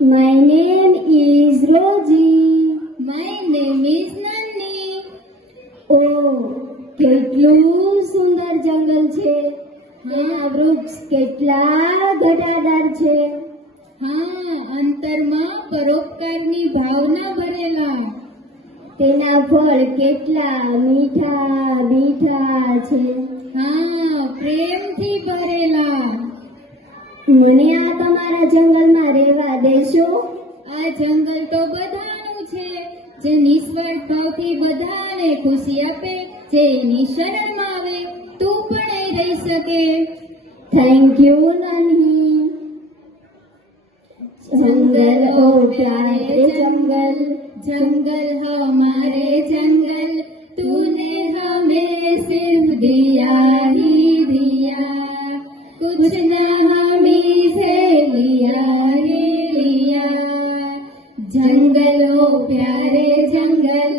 My name is Roji. My name is Nanni. Oh, કેટલું સુંદર જંગલ છે હા વૃક્ષ કેટલા ઘટાદાર છે હા અંતરમાં પરોપકારની ભાવના ભરેલા તેના ફળ કેટલા મીઠા મીઠા છે હા પ્રેમથી ભરેલા મને આ તમારા જંગલ દેશો આ જંગલ તો બધાનું છે જે નિસ્વાર્થ ભાવથી બધાને ખુશી આપે જે નિશરમ આવે તું પણ રહી શકે થેન્ક યુ નાની જંગલ ઓ પ્યારે જંગલ જંગલ હમારે જંગલ तूने હમે सिर्फ દિયા ही दिया कुछ ना जंगलो प्यारे जंगल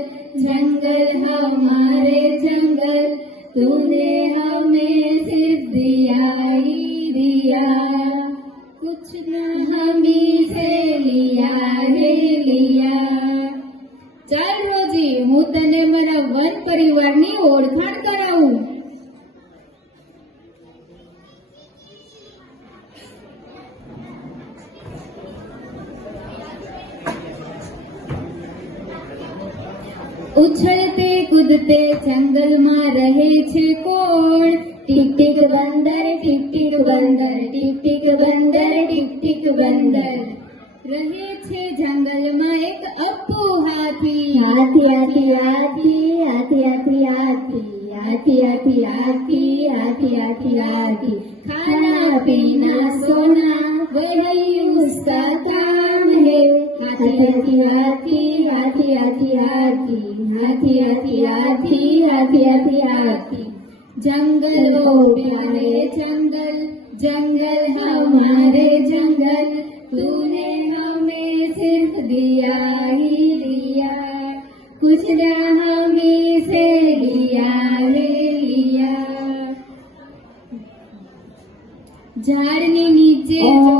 जंगल हमारे जंगल तूने हमें सिर्फ दिया ही दिया कुछ न हमी से लिया रे लिया ચાલ રોજી हूँ तने मरा वन परिवार ઓળખાણ કરાવું ઉછળતે કૂદતે જંગલમાં રહે છે કોણ ટીક બંદર ટીક બંદર ટીક બંદર ટીક બંદર રહે છે જંગલમાં એક અપ્પુ હાથી હાથી હાથી હાથી હાથી હાથી હાથી હાથી હાથી હાથી હાથી હાથી હાથી ખાના પીના સોના વહી ઉસકા કામ હે હાથી હાથી હાથી जंगल ओ प्यारे जंगल जंगल हमारे जंगल तूने हमें सिर्फ दिया ही दिया कुछ ना हमें से लिया ले लिया झाड़ने नीचे नीचे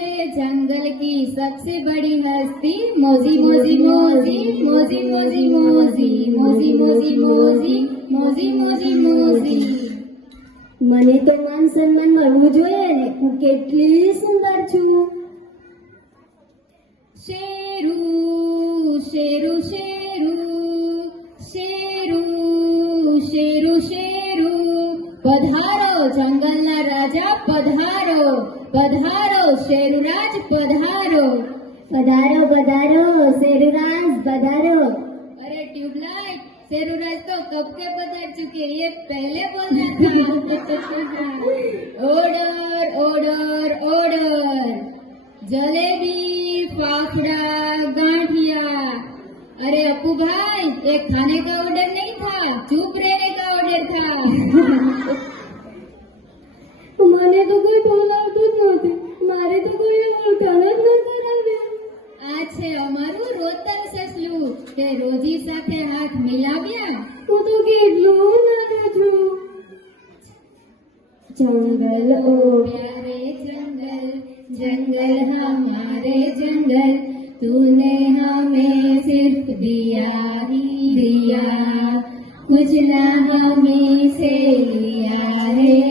है जंगल की सबसे बड़ी मस्ती मोजी मोजी मोजी मोजी मोजी मोजी मोजी मोजी मोजी मोजी मोजी मोजी मने तो मन सन्मान मरवू जो के सुंदर छू शेरू शेरू शेरू शेरू शेरू शेरू पधारा जंगल न राजा पधारो पधारो शेरुराज पधारो पधारो पधारो शेरुराज पधारो अरे ट्यूबलाइट शेरुराज तो कब के पधार चुके ये पहले बोलना था order order order jalebi fafda gathiya अरे अपू भाई एक खाने का ऑर्डर नहीं था चुप रहने का ऑर्डर था મને તો કોઈ બોલાતું જ ન હોતે મારે તો કોઈ ઓળખાણ જ ન કરાવ્યું આ છે અમારું રોતન સસલું કે રોજી સાથે હાથ મિલાવ્યા હું તો કે લઉં ના દધું ચાંદેલ ઓ ભાય રે જંગલ જંગલ અમારે જંગલ તુને અમને સિફત દિયા હી દિયા કુછ ના હમે સે લિયા રે